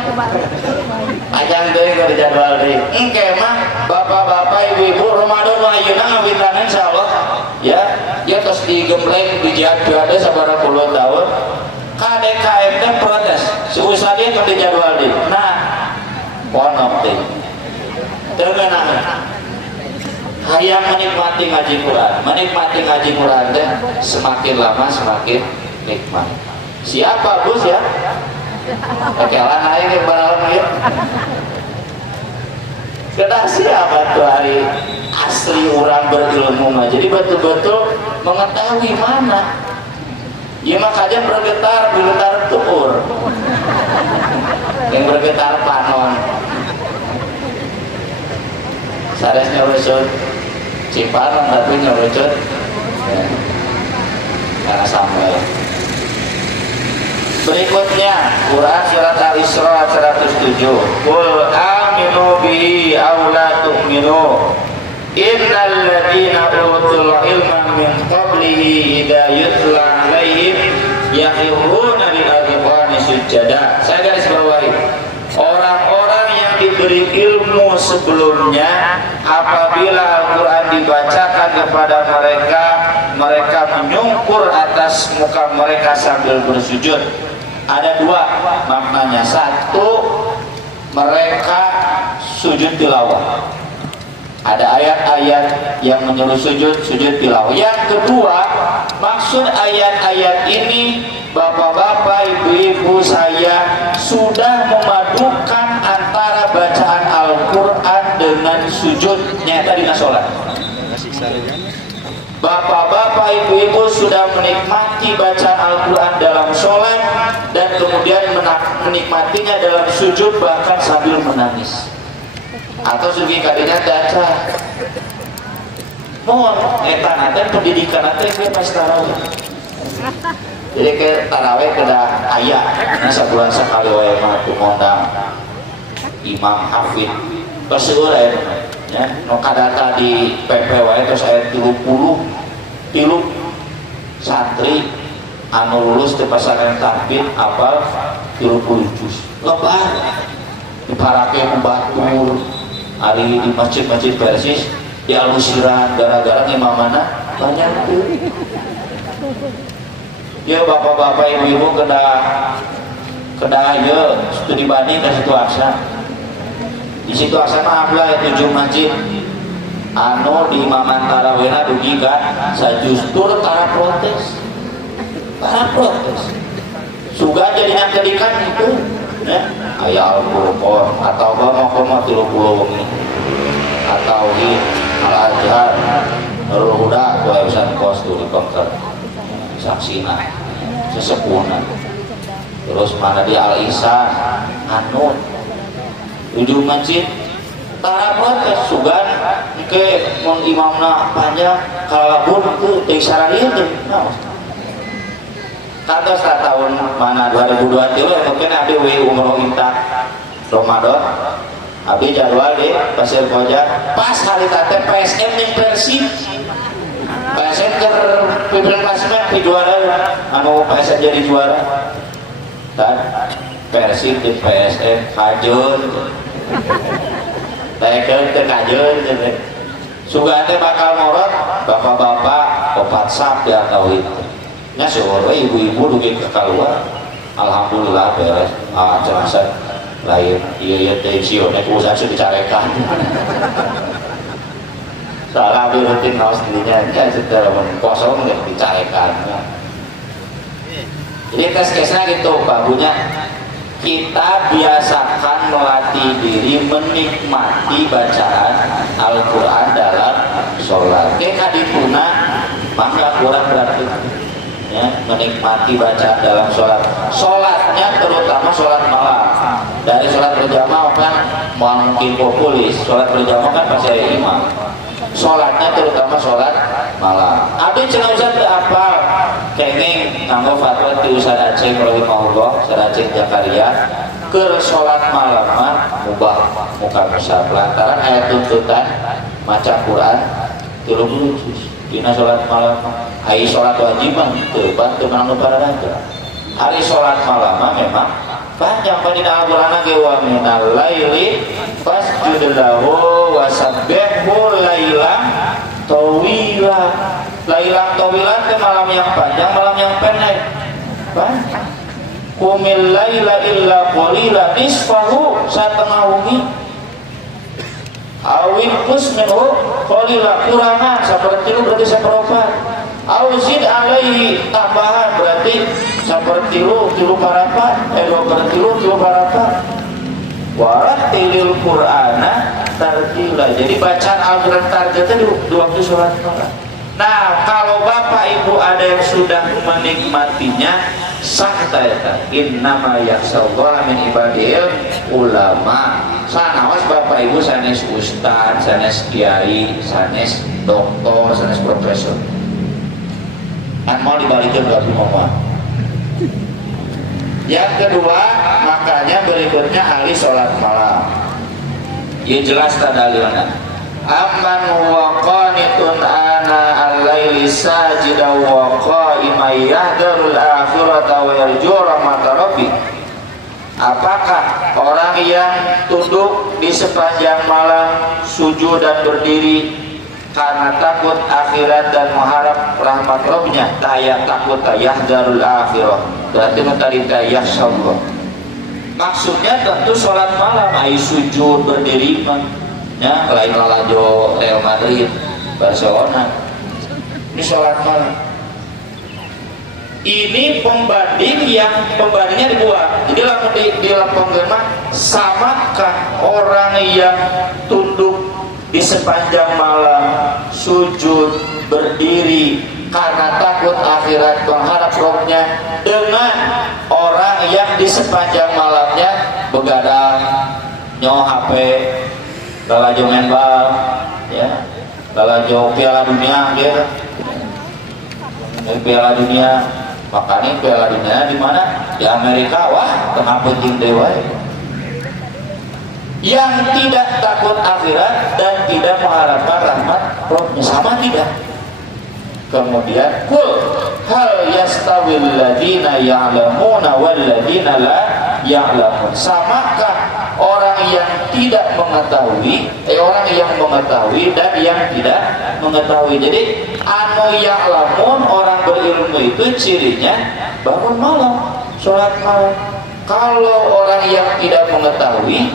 Ajang deui ka jadwal deui. Engke mah bapak-bapak ibu-ibu Ramadan mah ayeuna ngawitanan insyaallah. Ya, ya terus digembleng di jihad ada sabaraha puluh tahun. Ka DKM teh protes. Susah dia ka jadwal deui. Nah, pondok deui. Dengan hayang menikmati ngaji Quran, menikmati ngaji Quran teh semakin lama semakin nikmat. Siapa Bos ya? Kekelan aja yang baralan ya. Kedah siapa tuh hari asli orang berilmu mah. Jadi betul-betul mengetahui mana. Ya makanya bergetar tuur. Yang bergetar panon. Sares nyorosot Ciparan tapi nyorosot ya. Karena sama. Berikutnya Quran surat Al-Isra 107. Qul aminu bihi aw la tu'minu. innal ladzina utul ilma min qablihi idza yutla alaihim yakhruna lil adqani sujada. Saya garis bawahi, orang-orang yang diberi ilmu sebelumnya apabila Al-Quran dibacakan kepada mereka, mereka menyungkur atas muka mereka sambil bersujud. Ada dua maknanya. Satu, mereka sujud tilawah. Ada ayat-ayat yang menyuruh sujud tilawah. Yang kedua, maksud ayat-ayat ini, bapak-bapak, ibu-ibu, saya sudah memadukan antara bacaan Al-Quran dengan sujudnya tadi sholat. Bapak-bapak, ibu-ibu sudah menikmati bacaan Al-Quran dalam sholat dan kemudian menikmatinya dalam sujud bahkan sambil menangis. Atau sugi kadinya baca mohon nanti pendidikan nanti dia pas tarawih. Jadi ke tarawih kena ayat nah sebulan sekali wae mah ngundang imam hafid peseur ya nu kadata di PP wae terus aya 30 santri anu lulus di pesantren tahfidz apal 30 juz lebar diparake ku batur hari di masjid-masjid Persis di alusiran gara-gara imamana banyak tuh. Ya bapak-bapak ibu-ibu kena ya studi banding ke situ aksa. Di situ aksa mah abla 7 masjid anu di imaman tarawihna dugi ka sajustur tara protes. Suga jadinya kedikan itu ya aya Al-Qur'an atau mau 30 atau di Al-Azhar Nurul Huda kuwi usan kos tuh di pengker saksina sesepuhna terus mana di Al-Ihsan anu ujung masjid tara protes sugan ke mun imamna panjang kalabun tuh teh sararieu teh kantos tahun mana 2023 mungkin abdi we umroh intak Ramadan abdi jadwal di Pasir Koja pas hari tate PSM yang Persib PSM ke pimpinan klasemen di juara anu PSM jadi juara dan Persib di PSM kajun tekel ke kajun suga teh bakal morot bapak-bapak opat sap ya tahu itu nya seorang ibu-ibu dugi ke keluar alhamdulillah beres jelasan lain iya tensinya usaha sudah dicarekan salah ambil rutin naos dirinya ya setelah kosong ya dicarekan jadi kes-kesnya gitu babunya kita biasakan melatih diri menikmati bacaan Al-Quran dalam sholat kayak kadipuna maka kurang berarti ya, menikmati bacaan dalam sholatnya terutama sholat malam dari sholat berjamaah kan mungkin populis sholat berjamaah kan pasti ada imam sholatnya terutama sholat malam ada cenah Ustaz apa kenging nganggo fatwa di Ustaz Aceh rahimahullah Ustaz Aceh Jakaria ke sholat malam mah mubah muka besar lantaran ayat tuntutan maca Quran 30 juz dina sholat malam hari sholat wajib mah teu bantu nang paradaga hari sholat malam mah memang panjang padina Al-Qur'an ge wa minal laili fasjud lahu wa sabbihhu lailan tawila lailan tawilan ke malam yang panjang malam yang pendek panjang qumil laila illa qalila nisfahu satengah wengi awin kusminhu qalila kurangan seperti itu berarti seperempat awzid alaihi tambahan berarti seperti tilu parapat 2/3 parapat warattilil qur'ana tartila jadi bacaan Al-Quran targetnya di waktu sholat malam. Nah kalau bapak ibu ada yang sudah menikmatinya sah taeta innama yakhshallaha min ibadil ulama sanawas bapak ibu sanes ustaz sanes kiai sanes doktor sanes profesor kan mau dibalikin berarti ngomong. Yang kedua makanya berikutnya hari sholat malam ya jelas tak dalilnya amman huwa qanitun ana al-laili sajidan wa qa'iman yahdharul akhirata wa yarju rahmata rabbih. Apakah orang yang tunduk di sepanjang malam, sujud dan berdiri karena takut akhirat dan mengharap rahmat Rabbnya? Taya takut yahdharul akhirah, berarti tadi yakhsyallah. Maksudnya tentu sholat malam, ai sujud berdiri ya, lain lalajo Real Madrid, Barcelona. Ini sholat malam. Ini pembandingnya dibuat. Jadi lamun di lapangan mah, samakah orang yang tunduk di sepanjang malam, sujud berdiri karena takut akhirat mengharap rohnya, dengan orang yang di sepanjang malamnya begadang, nyoh HP, lalajo main bal, ya, lalajo Piala Dunia, dia Piala Dunia. Makanya Piala Dunia di mana? Di Amerika. Wah, tengah penting dewa. Yang tidak takut akhirat dan tidak mengharapkan rahmat Rabbnya, sama tidak? Kemudian kul hal yastawil ladina ya'lamuna wal ladina la ya'lamun. Samakah orang yang tidak mengetahui, orang yang mengetahui dan yang tidak mengetahui? Jadi anu ya'lamun, orang berilmu itu cirinya bangun malam, sholat malam. Kalau orang yang tidak mengetahui,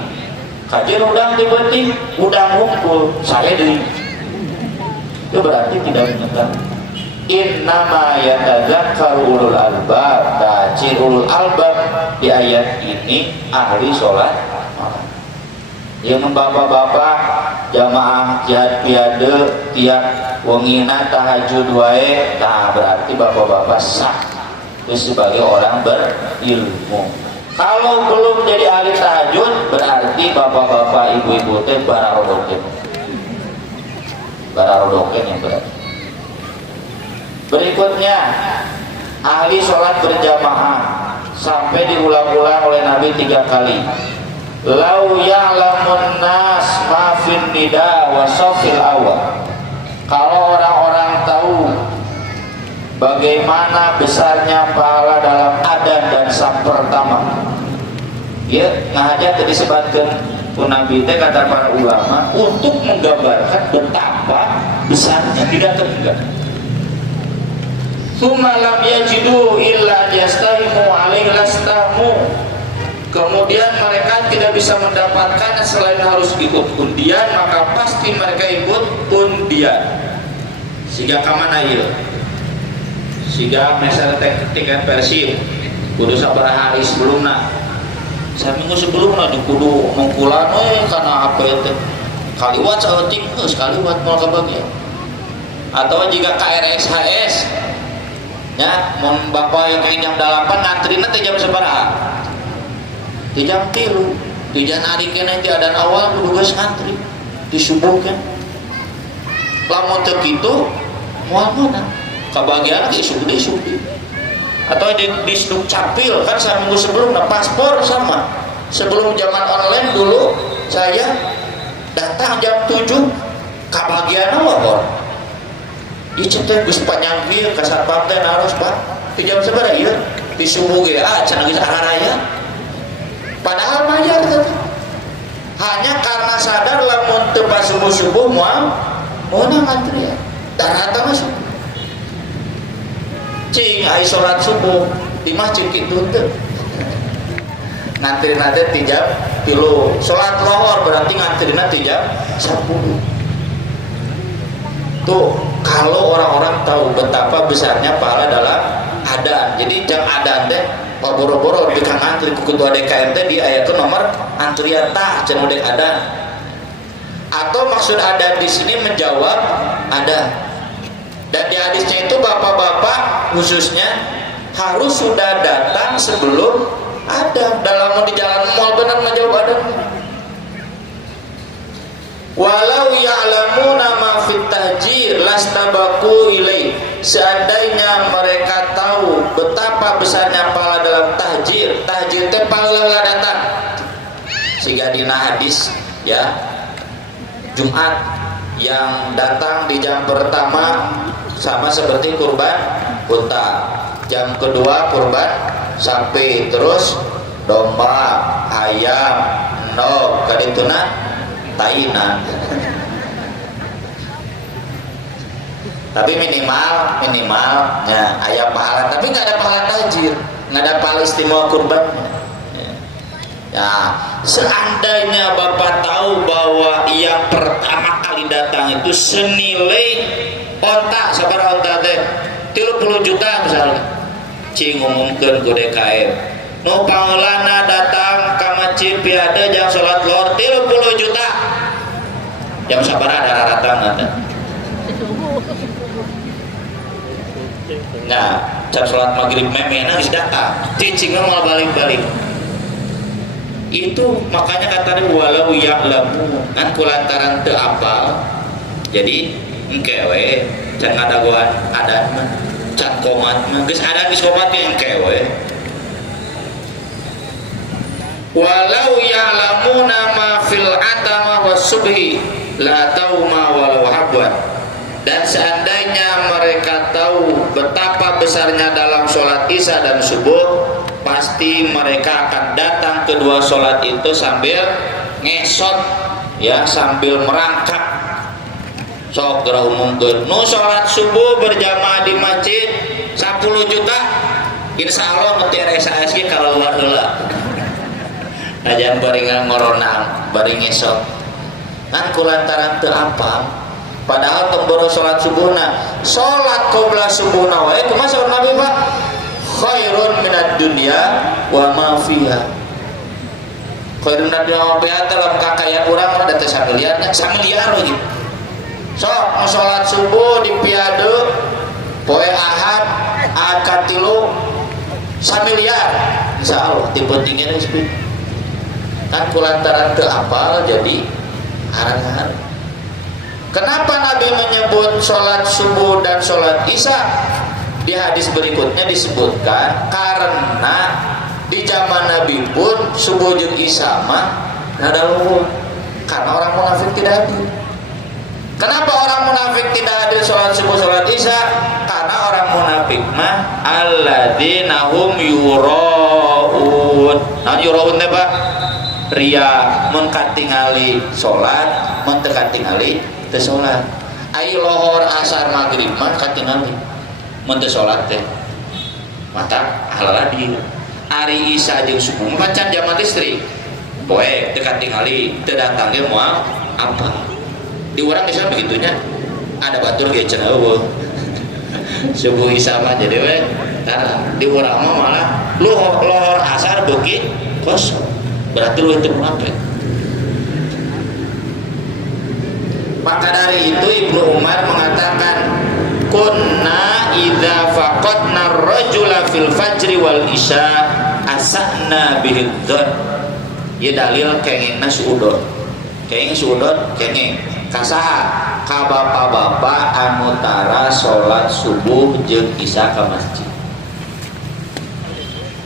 kajian udang dibeting, udang ngumpul, saya dari itu berarti tidak mengetahui. Innama yatadzakkaru ulul albab. Ciri ulul albab di ayat ini ahli sholat malam. Yang bapak-bapak jamaah jihad piade tiap wengina tahajud wae, nah berarti bapak-bapak sah itu sebagai orang berilmu. Kalau belum jadi ahli tahajud, berarti bapak-bapak ibu-ibu teh bararodoken yang berarti. Berikutnya, ahli sholat berjamaah sampai diulang-ulang oleh Nabi 3 kali. Lau ya'lamun nas ma fin nida wa safil awal. Kalau orang-orang tahu bagaimana besarnya pahala dalam adzan dan saf pertama, ya ngahaja tadi disebutkan Nabi teh kata para ulama untuk menggambarkan betapa besarnya, tidak terhingga. Tsumma lam yajidu illa yastahimu alaihi lastamu. Kemudian mereka tidak bisa mendapatkan selain harus ikut undian, maka pasti mereka ikut undian. Siga kamana ieu? Siga meser tiket Persib kudu sabaraha hari sebelumna. Saminggu sebelumna kudu mengkulan kana apa teh. Kaliwat saeutik geus kaliwat moal kabagian. Atau jika KRSHS ya, mun bapak yang jam 8 ngantrina teh jam sabaraha? Di jam 3. Di jam ari keneh teh adan awal kudu geus ngantri disubuhkeun. Lamun teu kitu moal meunang. Kabagian ge subuh. Atau di sudut capil kan seminggu sebelumnya paspor sama. Sebelum zaman online dulu saya datang jam 7 kabagian lapor. Dicetek geus panyangkir ka satpam teh naros Pak. Di jam sabaraha ieu? Di subuh ge cenah geus araya. Padahal majar teh. Hanya karena sadar lamun teu pas subuh moal ngantri ya. Darata masuk. Cing ai salat subuh di masjid kitu teh. Ngantrina teh 3 jam 3. Salat lohor berarti ngantrina 3 jam 10. Tuh, kalau orang-orang tahu betapa besarnya pahala dalam adzan. Jadi jam adzan teh boro-boro di kang antri ku ketua DKM teh di ayat nomor antrian tah cenah dek adzan. Atau maksud adzan di sini menjawab ada. Dan di hadisnya itu bapak-bapak khususnya harus sudah datang sebelum ada. Dalam di jalan mal benar menjawab ada. Walau ya'lamuna ma fit tahjir lastabaku ilai. Seandainya mereka tahu betapa besarnya pahala dalam tahjir. Tahjir teh pahala datang. Sehingga dina hadis ya Jumat yang datang di jam pertama sama seperti kurban unta, jam kedua kurban sapi, terus domba, ayam, endog, kadituna tainan. Tapi minimalnya ayam pahala, tapi nggak ada pahala tajir, nggak ada pahala istimewa kurban. Ya, seandainya Bapak tahu bahwa yang pertama kali datang itu senilai onta, sabar onta teh 30 juta misalnya, cing ngumumkeun ku DKM, nu pangeulana datang ka masjid piada jam salat lohor 30 juta, jam sabaraha ada datang nanti. Nah, jam salat maghrib memena geus datang, cicing mau balik-balik. Itu makanya katanya walau ya'lamu, kan kulantaran teu apal jadi engkewe can ngadagoan adan mah can komat mah geus adan geus komat ge engkewe. Walau ya'lamuna ma fil atama was subhi la tauma walau habwan, dan seandainya mereka tahu betapa besarnya dalam sholat isya dan subuh, pasti mereka akan datang kedua sholat itu sambil ngesot, ya, sambil merangkak. Sok geura umumkeun nu sholat subuh berjamaah di masjid 10 juta, insya Allah nanti RSAS ge kaluar heula. Ajan bari ngoronang bari ngesot kan kulantaran teu apal, padahal temboro sholat subuhna, sholat qobla subuhna wae kumaha saur Nabi Pak, khairun minad dunya wa ma fiha. Khairun minad dunya wa ma fiha dalam kakaya urang mah da teh samiliarnya, samiliar we gitu. Sok sholat subuh di piade poe Ahad akad 3 samiliar insyaallah dipentingin geus kan kulantaran teu apal jadi haran-haran. Kenapa Nabi menyebut sholat subuh dan sholat isya? Di hadis berikutnya disebutkan karena di zaman Nabi pun subuh jeung isya mah rada luhur karena orang munafik tidak hadir. Kenapa orang munafik tidak hadir sholat subuh sholat isya? Karena orang munafik mah alladzina hum yuraun. Nah yuraun teh Pak ria, mun katingali sholat, mun teu katingali teu sholat. Ai lohor asar maghrib mah katingali, mun teu sholat teh mata halal di ari isya jeung subuh macan jamat istri poe teu katingali teu datang ge moal apa di urang bisa begitunya, ada batur ge cenah eueuh subuh isya mah jadi we tah di urang mah malah lohor asar beuki kosong, berarti lu itu munafik. Maka dari itu Ibnu Umar mengatakan kunna idza faqadna ar-rajula fil fajri wal isya asana bihil dzan. Ieu dalil kengingna suudon. Kenging suudon kenging kasaha ka bapak-bapak anu tara salat subuh jeung isya ka masjid.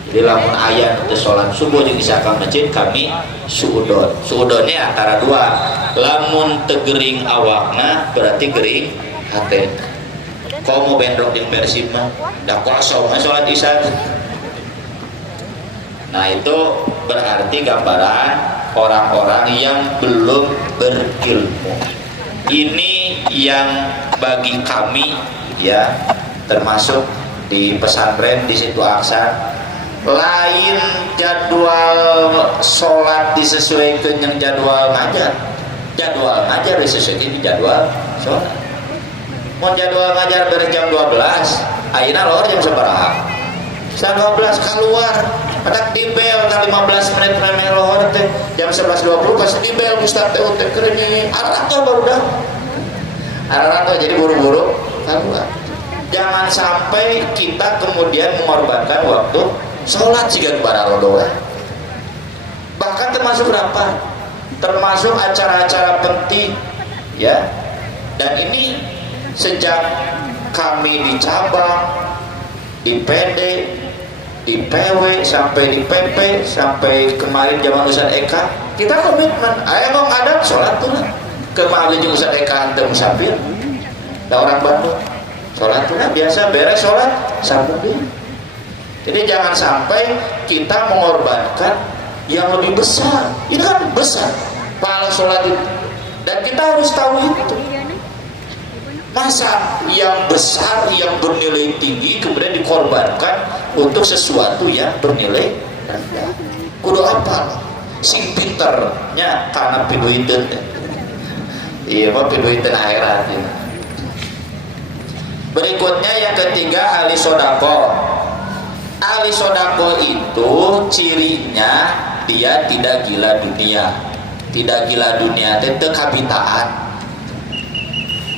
Jadi lamun ayat itu sholat subuh jeung isya ka masjid kami suudon. Suudonnya antara dua, lamun tegering awakna berarti gering hate. Kau mau bendrok jeung persib mah da kosong sholat isya. Nah itu berarti gambaran orang-orang yang belum berilmu. Ini yang bagi kami ya termasuk di pesantren di Situ Aksan, lain jadwal sholat disesuaikan dengan jadwal ngajar disesuaikan di jadwal sholat. Mau jadwal ngajar dari jam 12 ayeuna lohor jam sabaraha? Jam 12 keluar ada di bel 15 menit remeh lohor teh jam 11.20 pas di bel Ustaz teh teh kerenyi arah baru dah arah jadi buru-buru keluar. Jangan sampai kita kemudian mengorbankan waktu sholat jika bararodoa. Bahkan termasuk berapa? Termasuk acara-acara penting, ya. Dan ini sejak kami di cabang, di PD, di PW, sampai di PP, sampai kemarin zaman Ustaz Eka, kita komitmen. Ayo dong ada sholat tuh. kemarin juga usah eka hantar musafir. Ada orang Bandung sholat tuh biasa beres sholat sambung dia. Jadi jangan sampai kita mengorbankan yang lebih besar. Ini kan besar pahala sholat itu, dan kita harus tahu itu. Masa yang besar, yang bernilai tinggi kemudian dikorbankan untuk sesuatu yang bernilai rendah? Kudu apa? Sing pinternya karena piduiteun. Iya, mah piduiteun akhirat. Berikutnya yang ketiga, ahli sodako. Ahli sodako itu cirinya dia tidak gila dunia. Tidak gila dunia, itu kabitaan.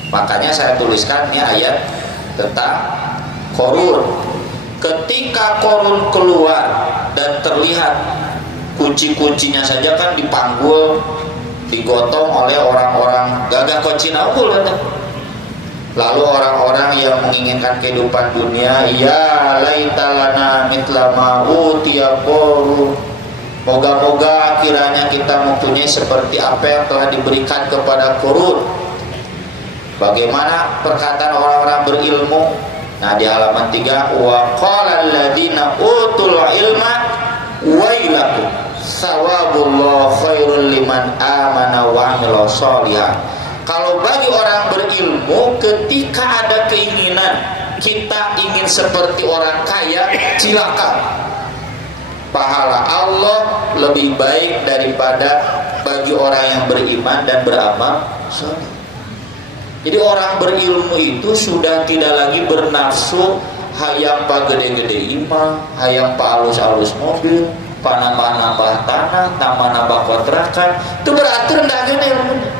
Makanya saya tuliskan ini ayat tentang korun. Ketika korun keluar dan terlihat kunci-kuncinya saja kan dipanggul, digotong oleh orang-orang gagah kocina ukul. Lalu orang-orang yang menginginkan kehidupan dunia, ya laitalana mitlama utiya korun, moga-moga kiranya kita mempunyai seperti apa yang telah diberikan kepada korun. Bagaimana perkataan orang-orang berilmu? Nah, di halaman 3, wa qala alladziina utul ilma wailakum sawabullah khairul liman amana wa amila sholihan. Kalau bagi orang berilmu, ketika ada keinginan kita ingin seperti orang kaya, silakan. Pahala Allah lebih baik daripada bagi orang yang beriman dan beramal saleh. Jadi orang berilmu itu sudah tidak lagi bernafsu hayang pa gede-gede imah, hayang pa alus-alus mobil, pa nambah-nambah tanah, nambah-nambah kontrakan. Itu berarti rendahnya ilmunya.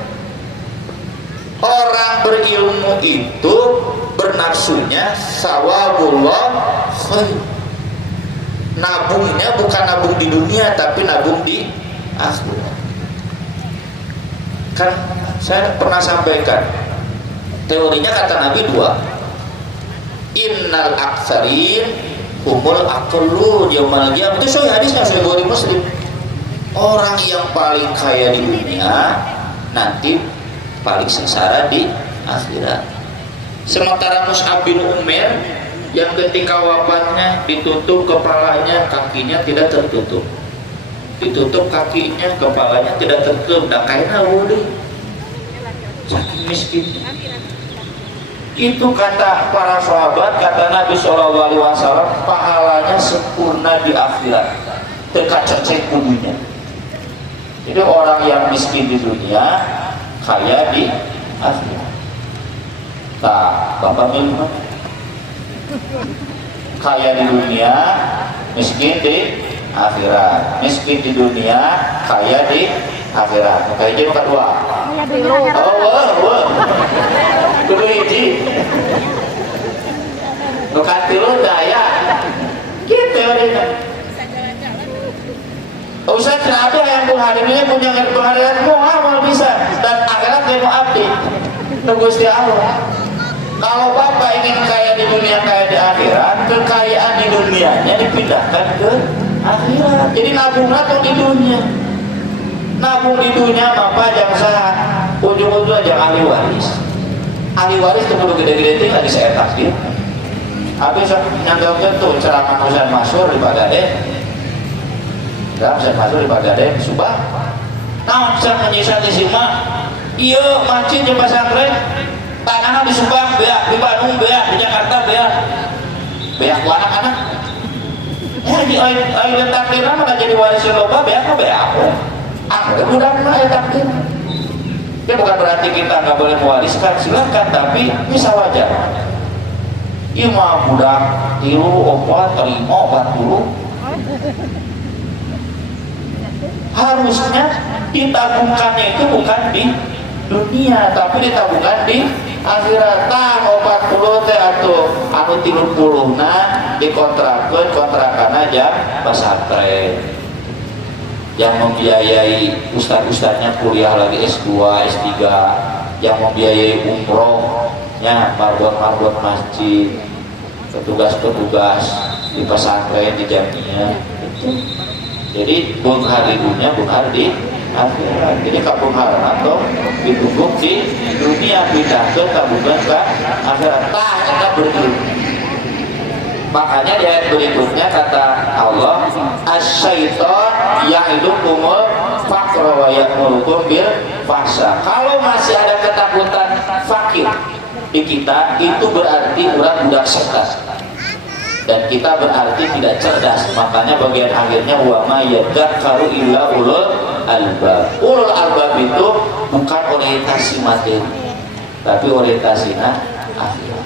Orang berilmu itu bernafsunya sawabullah khair. Nabungnya bukan nabung di dunia, tapi nabung di akhirat. Kan saya pernah sampaikan, teorinya kata Nabi 2. Innal aktsarin humul aqallu yaumal qiyamah. Itu sahih hadisnya, sahih Bukhari Muslim. Orang yang paling kaya di dunia nanti paling sengsara di akhirat. Sementara Mus'ab bin Umair yang ketika wafatnya ditutup kepalanya, kakinya tidak tertutup. Ditutup kakinya, kepalanya tidak tertutup. Dan kayaknya wudhu. Saking miskin. Itu kata para sahabat, kata Nabi SAW, pahalanya sempurna di akhirat. Dekat cecek kubunya. Jadi orang yang miskin di dunia, kaya di akhirat. Nah, Bapak milih mana? Kaya di dunia, miskin di akhirat. Miskin di dunia, kaya di akhirat. Kaya jadi kedua. Oh, wah. Kudu hiji. Nukat tilu daya. Gitu ya. Ustaz, ada yang Bukhari ini punya kehadiran mau bisa, dan akhirat dia mau abdi. Tunggu Gusti Allah. Kalau Bapak ingin kaya di dunia, kaya di akhirat, kekayaan di dunianya dipindahkan ke akhirat. Jadi nabunglah tuh di dunia. Nabung di dunia Bapak jangan salah, ujung-ujungnya jangan ahli waris. Ahli waris itu perlu gede-gede tinggal di saya takdir. Habis nyanggapnya tuh ceramah Ustaz Masyhur di Bagade. Ustaz Masyhur di Bagade, Subah. Nah, Ustaz menyisat di Sima. Iya, masjid di pesantren. Tanahnya di Subang, beak, di Bandung, beak, di Jakarta, beak. Beak ku anak-anak. Di ayo takdir mana jadi waris loba, beak apa beak? Aku udah mulai takdir. Ini bukan berarti kita nggak boleh mewariskan, silakan, tapi bisa wajar. Iya mah budak tilu, opat, terima, obat dulu. Harusnya ditabungkannya itu bukan di dunia, tapi ditabungkan di akhirat. Tah 40 teh atau anu 30 dikontrakeun kontrakan aja pesantren yang membiayai ustaz-ustaznya kuliah lagi S2, S3, yang membiayai umrohnya marbot-marbot masjid, petugas-petugas di pesantren, di jamiah. Jadi bung hari dunia, bung hari di akhirat. Jadi kabungaran atau ditunggu di dunia, pindah ke tabungan ke akhirat. Tah kita berilmu. Makanya di ayat berikutnya kata Allah, asy-syaiton ya'idukumul faqra wa ya'murukum bil fahsya. Kalau masih ada ketakutan fakir di kita, itu berarti orang budak setan. Dan kita berarti tidak cerdas. Makanya bagian akhirnya wa ma yadzakkaru illa ulul albab. Ulul albab itu bukan orientasi materi, tapi orientasinya akhirat.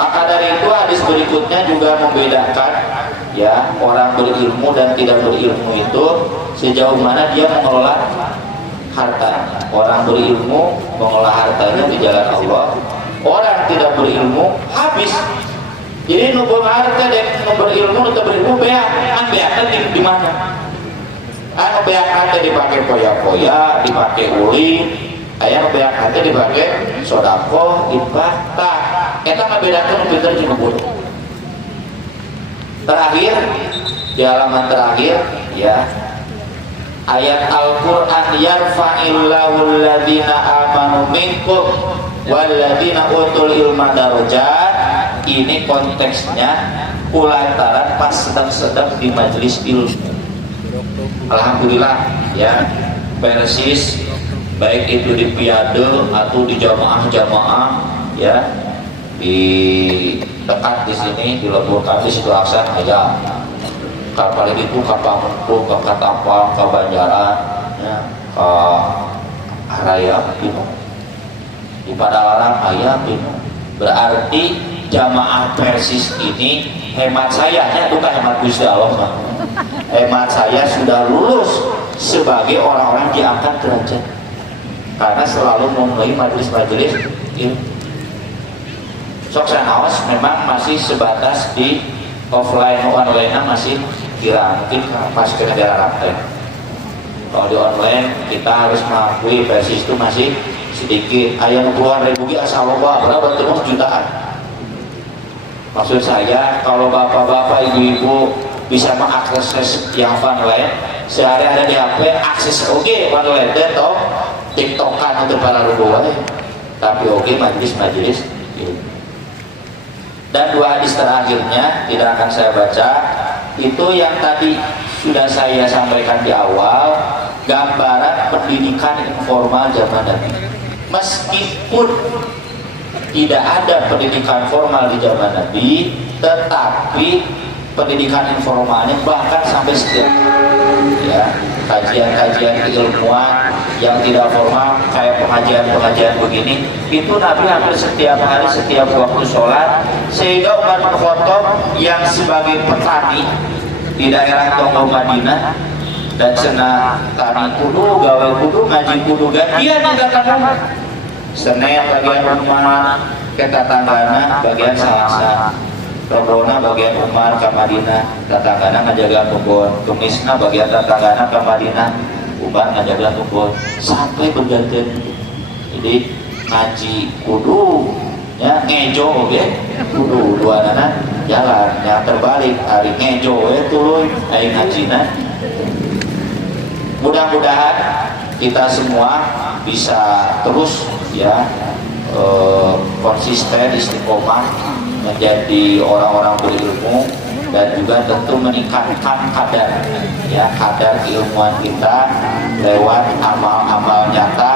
Maka dari itu hadis berikutnya juga membedakan ya orang berilmu dan tidak berilmu itu sejauh mana dia mengelola harta. Orang berilmu mengelola hartanya di jalan Allah. Orang tidak berilmu habis. Jadi numpul harta dek berilmu atau berilmu beak di mana? Beak harta dipakai poya-poya, dipakai uli. Ayah beak harta dipakai sodako, infak. Kita ngebedakan pinter juga bodoh. Terakhir di halaman terakhir ya ayat Al-Quran yarfa'illahu alladhina amanu minkum walladhina utul ilma darajat. Ini konteksnya kulantaran pas sedang-sedang di majelis ilmu. Alhamdulillah ya persis baik itu di piade atau di jamaah-jamaah ya di dekat di sini di Lembur Kami situ aksan aja kapal itu kapal Mengku ke Katapang ke Banjaran ya, ke Haraya gitu di Padalarang ayah gitu. Berarti jamaah persis ini hemat saya ya bukan hemat Gusti Allah hemat saya sudah lulus sebagai orang-orang diangkat derajat karena selalu memenuhi majelis-majelis ilmu. Sok sanaos memang masih sebatas di offline, online masih kira mungkin pas ke negara Arab. Kalau di online kita harus mengakui persis itu masih sedikit. Ayam puluhan ribu asal loba berapa terus jutaan. Maksud saya kalau bapak-bapak ibu-ibu bisa mengakses yang online sehari ada di HP akses oke online atau tiktokan untuk para rubuh tapi oke majelis-majelis ilmu. Dan dua hadis terakhirnya tidak akan saya baca. Itu yang tadi sudah saya sampaikan di awal, gambaran pendidikan informal zaman Nabi. Meskipun tidak ada pendidikan formal di zaman Nabi, tetapi pendidikan informalnya bahkan sampai setiap ya kajian-kajian keilmuan yang tidak formal kayak pengajian-pengajian begini itu Nabi hampir setiap hari setiap waktu sholat. Sehingga Umar bin Khattab yang sebagai petani di daerah Tonggo Madinah dan cena tani kudu gawe kudu ngaji kudu gantian juga tangan Senin bagian rumah kita tanggana bagian Salasa Rombona bagian Umar ke Madinah tatanggana ngajaga kebun Kemisna bagian tatanggana ke Madinah Umar ngajaga kebun sampai bergantian. Jadi ngaji kudu ya ngejo ya kudu dua anak jalan yang terbalik hari ngejo ya turun hari ngajina. Mudah-mudahan kita semua bisa terus ya konsisten istiqomah menjadi orang-orang berilmu dan juga tentu meningkatkan kadar ya kadar keilmuan kita lewat amal-amal nyata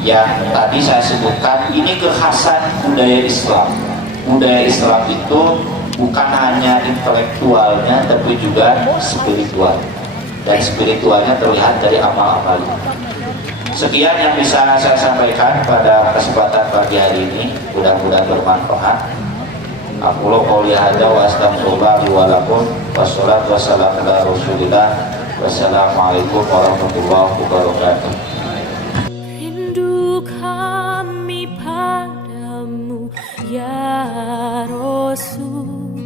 yang tadi saya sebutkan. Ini kekhasan budaya Islam. Budaya Islam itu bukan hanya intelektualnya tapi juga spiritual dan spiritualnya terlihat dari amal-amal. Sekian yang bisa saya sampaikan pada kesempatan pagi hari ini, mudah-mudahan bermanfaat. Aku qouli hadza wa astaghfirullah li wa lakum wassalatu wassalamu ala Rasulillah. Wassalamualaikum warahmatullahi wabarakatuh. Rindu kami padamu ya Rasul,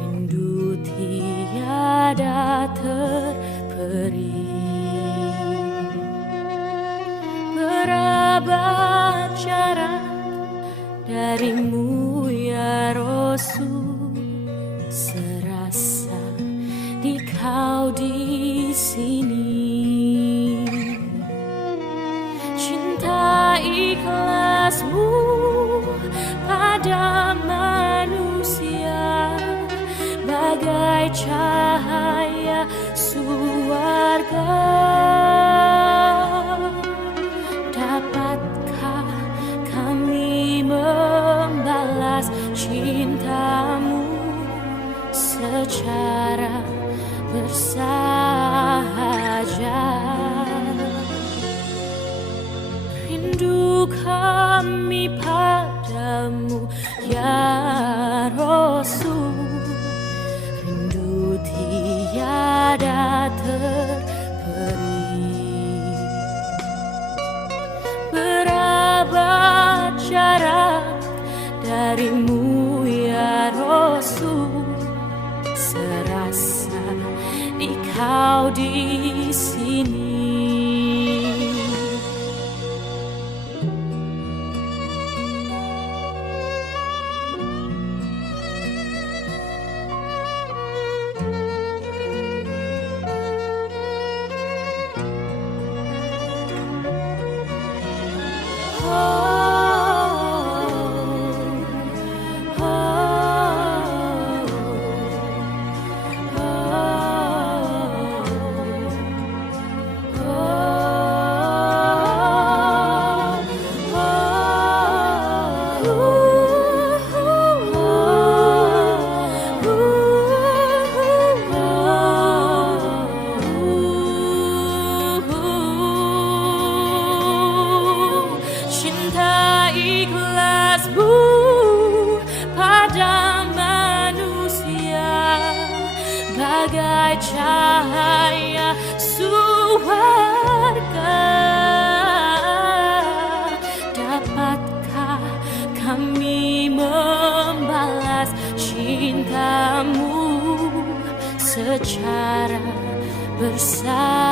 rindu tiada terperi. Berabad jarak darimu ya Rasul, serasa di kau di sini. ikhlasmu pada manusia bagai cahaya surga. Dapatkah kami membalas cintamu secara bersahaja? Rindu kami padamu ya Rasul, rindu tiada terperi. Berabad jarak darimu ya Rasul, serasa kau di sini. Bagai cahaya surga, dapatkah kami membalas cintamu secara bersama?